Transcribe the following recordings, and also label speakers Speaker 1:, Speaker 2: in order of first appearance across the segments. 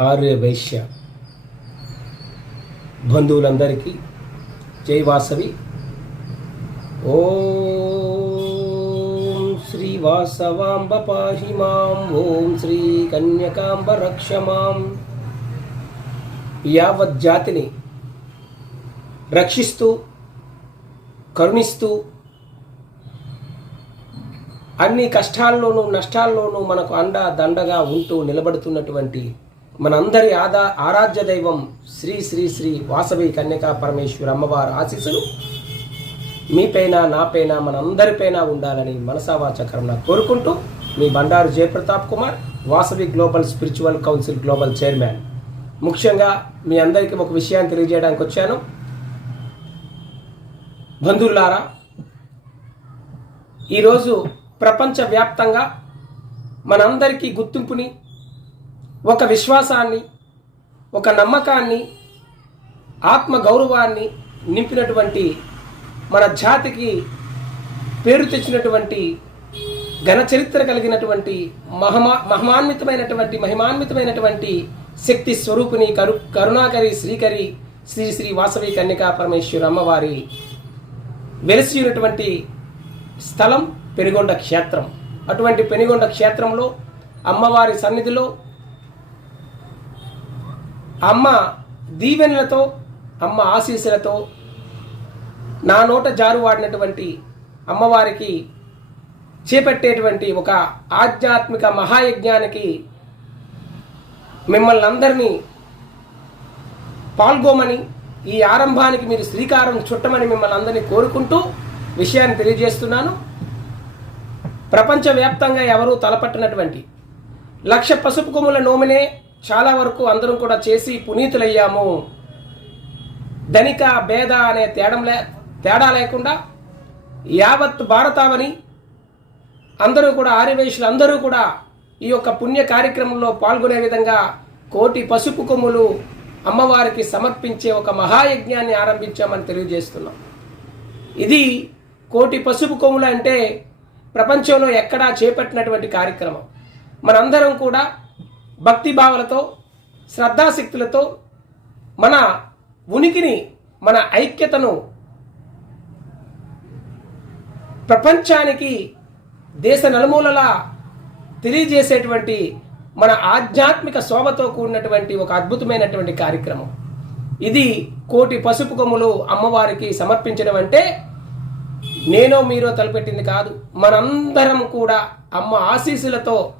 Speaker 1: ఆర్య వైశ్య బంధువులందరికీ జై వాసవి. ఓం శ్రీ వాసవాంబ పాహి మాం. ఓం శ్రీ కన్యకాంబ రక్ష మాం. యావత్ జాతిని రక్షిస్తూ కరుణిస్తూ అన్ని కష్టాల్లోనూ నష్టాల్లోనూ మనకు అండ దండగా ఉంటూ నిలబడుతున్నటువంటి మనందరి ఆదా ఆరాధ్య దైవం శ్రీ శ్రీ శ్రీ వాసవి కన్యకా పరమేశ్వర అమ్మవారు ఆశీస్సులు. మీపైన నాపైన మనందరిపైన ఉండాలని మనసావాచకరణ కోరుకుంటూ మీ Bandaru Jayaprathap Kumar Vasavi global spiritual council global chairman. ముఖ్యంగా మీ అందరికీ ఒక విషయాన్ని తెలియజేయడానికి వచ్చాను. బంధువులారా ఈరోజు ప్రపంచవ్యాప్తంగా మనందరికీ గుర్తింపుని ఒక విశ్వాసాన్ని ఒక నమ్మకాన్ని ఆత్మ గౌరవాన్ని నింపినటువంటి మన జాతికి పేరు తెచ్చినటువంటి ఘన చరిత్ర కలిగినటువంటి మహమా మహమాన్వితమైనటువంటి మహిమాన్వితమైనటువంటి శక్తి స్వరూపిణి కరు కరుణాకరి శ్రీకరి శ్రీ శ్రీ వాసవి కన్యకా పరమేశ్వర అమ్మవారి వెలిసి ఉన్నటువంటి స్థలం పెనుగొండ క్షేత్రం. అటువంటి పెనుగొండ క్షేత్రంలో అమ్మవారి సన్నిధిలో అమ్మ దీవెనలతో అమ్మ ఆశీస్సులతో నా నోట జారు వాడినటువంటి అమ్మవారికి చేపట్టేటువంటి ఒక ఆధ్యాత్మిక మహాయజ్ఞానికి మిమ్మల్ని అందరినీ పాల్గొమని ఈ ఆరంభానికి మీరు శ్రీకారం చుట్టమని మిమ్మల్ని అందరినీ కోరుకుంటూ విషయాన్ని తెలియజేస్తున్నాను. ప్రపంచవ్యాప్తంగా ఎవరూ తలపట్టినటువంటి లక్ష పసుపు కొమ్ముల నోమినే చాలా వరకు అందరం కూడా చేసి పునీతులయ్యాము. ధనిక భేద అనే తేడం లే తేడా లేకుండా యావత్ భారతావని అందరూ కూడా ఆర్యవేశులు అందరూ కూడా ఈ యొక్క పుణ్య కార్యక్రమంలో పాల్గొనే విధంగా కోటి పసుపు కొమ్ములు అమ్మవారికి సమర్పించే ఒక మహాయజ్ఞాన్ని ఆరంభించామని తెలియజేస్తున్నాం. ఇది కోటి పసుపు కొమ్ములు అంటే ప్రపంచంలో ఎక్కడా చేపట్టినటువంటి కార్యక్రమం. మనందరం కూడా భక్తి భావనతో శ్రద్ధాశక్తులతో మన ఉనికిని మన ఐక్యతను ప్రపంచానికి దేశ నలుమూలలా తెలియజేసేటువంటి మన ఆధ్యాత్మిక శోభతో కూడినటువంటి ఒక అద్భుతమైనటువంటి కార్యక్రమం. ఇది కోటి పసుపు కొమ్ములు అమ్మవారికి సమర్పించడం అంటే నేనో మీరో తలపెట్టింది కాదు మనందరం కూడా అమ్మ ఆశీస్సులతో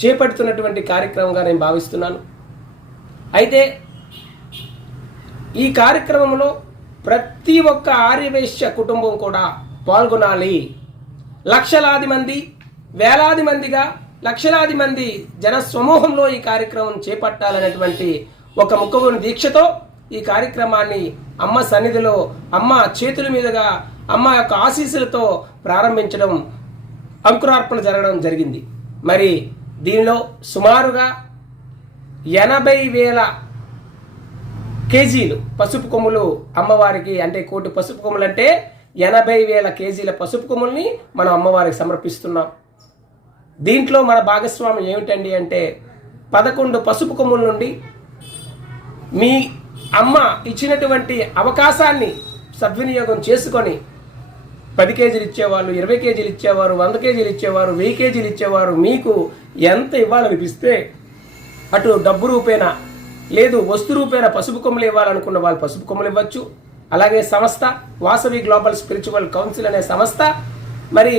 Speaker 1: చేపడుతున్నటువంటి కార్యక్రమంగా నేను భావిస్తున్నాను. అయితే ఈ కార్యక్రమంలో ప్రతి ఒక్క ఆర్యవేశ్య కుటుంబం కూడా పాల్గొనాలి. లక్షలాది మంది వేలాది మందిగా లక్షలాది మంది జన సమూహంలో ఈ కార్యక్రమం చేపట్టాలనేటువంటి ఒక ముఖవుని దీక్షతో ఈ కార్యక్రమాన్ని అమ్మ సన్నిధిలో అమ్మ చేతుల మీదుగా అమ్మ యొక్క ఆశీస్సులతో ప్రారంభించడం అంకురార్పణ జరగడం జరిగింది. మరి దీనిలో సుమారుగా ఎనభై వేల కేజీలు పసుపు కొమ్ములు అమ్మవారికి అంటే కోటి పసుపు కొమ్ములు అంటే ఎనభై వేల కేజీల పసుపు కొమ్ముల్ని మనం అమ్మవారికి సమర్పిస్తున్నాం. దీంట్లో మన భాగస్వామ్యం ఏమిటండి అంటే పదకొండు పసుపు కొమ్ముల నుండి మీ అమ్మ ఇచ్చినటువంటి అవకాశాన్ని సద్వినియోగం చేసుకొని పది కేజీలు ఇచ్చేవాళ్ళు ఇరవై కేజీలు ఇచ్చేవారు వంద కేజీలు ఇచ్చేవారు వెయ్యి కేజీలు ఇచ్చేవారు మీకు ఎంత ఇవ్వాలనిపిస్తే అటు డబ్బు రూపేనా లేదు వస్తు రూపేనా పసుపు కొమ్ములు ఇవ్వాలనుకున్న వాళ్ళు పసుపు కొమ్మలు ఇవ్వచ్చు. అలాగే సంస్థ వాసవి గ్లోబల్ స్పిరిచువల్ కౌన్సిల్ అనే సంస్థ మరి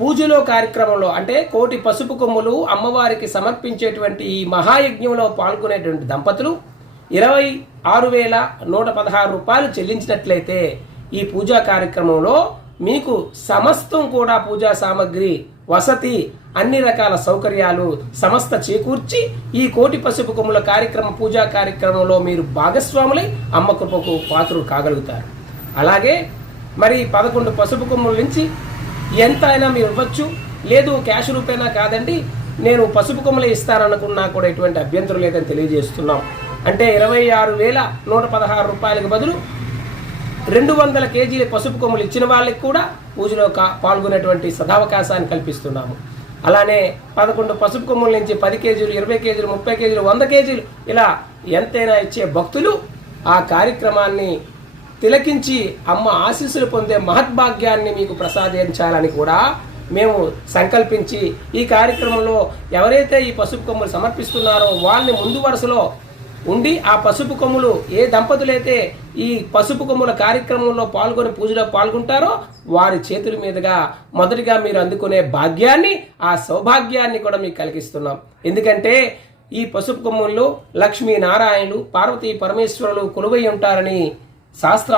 Speaker 1: పూజలో కార్యక్రమంలో అంటే కోటి పసుపు కొమ్ములు అమ్మవారికి సమర్పించేటువంటి ఈ మహాయజ్ఞంలో పాల్గొనేటువంటి దంపతులు ఇరవై ఆరు వేల నూట పదహారు రూపాయలు చెల్లించినట్లయితే ఈ పూజా కార్యక్రమంలో మీకు సమస్తం కూడా పూజా సామాగ్రి వసతి అన్ని రకాల సౌకర్యాలు సమస్త చేకూర్చి ఈ కోటి పసుపు కొమ్ముల కార్యక్రమ పూజా కార్యక్రమంలో మీరు భాగస్వాములై అమ్మ కృపకు పాత్రులు కాగలుగుతారు. అలాగే మరి పదకొండు పసుపు కొమ్ముల నుంచి ఎంత అయినా మీరు ఇవ్వచ్చు. లేదు క్యాష్ రూపేనా కాదండి. నేను పసుపు కొమ్మలే ఇస్తాననుకున్నా కూడా ఎటువంటి అభ్యంతరం లేదని తెలియజేస్తున్నాం. అంటే ఇరవై ఆరు వేల నూట పదహారు రూపాయలకు బదులు రెండు వందల కేజీల పసుపు కొమ్ములు ఇచ్చిన వాళ్ళకి కూడా పూజలో కా పాల్గొనేటువంటి సదావకాశాన్ని కల్పిస్తున్నాము. అలానే పదకొండు పసుపు కొమ్ముల నుంచి పది కేజీలు ఇరవై కేజీలు ముప్పై కేజీలు వంద కేజీలు ఇలా ఎంతైనా ఇచ్చే భక్తులు ఆ కార్యక్రమాన్ని తిలకించి అమ్మ ఆశీస్సులు పొందే మహద్భాగ్యాన్ని మీకు ప్రసాదించాలని కూడా మేము సంకల్పించి ఈ కార్యక్రమంలో ఎవరైతే ఈ పసుపు కొమ్ములు సమర్పిస్తున్నారో వాళ్ళని ముందు వరుసలో ఉండి ఆ పసుపు కొమ్ములు ఏ దంపతులైతే ఈ పసుపు కొమ్ముల కార్యక్రమంలో పాల్గొని పూజలో పాల్గొంటారో వారి చేతుల మీదుగా మొదటిగా మీరు అందుకునే భాగ్యాన్ని ఆ సౌభాగ్యాన్ని కూడా మీకు కలిగిస్తున్నాం. ఎందుకంటే ఈ పసుపు కొమ్ముల్లో లక్ష్మీనారాయణులు పార్వతీ పరమేశ్వరులు కొలువై ఉంటారని శాస్త్ర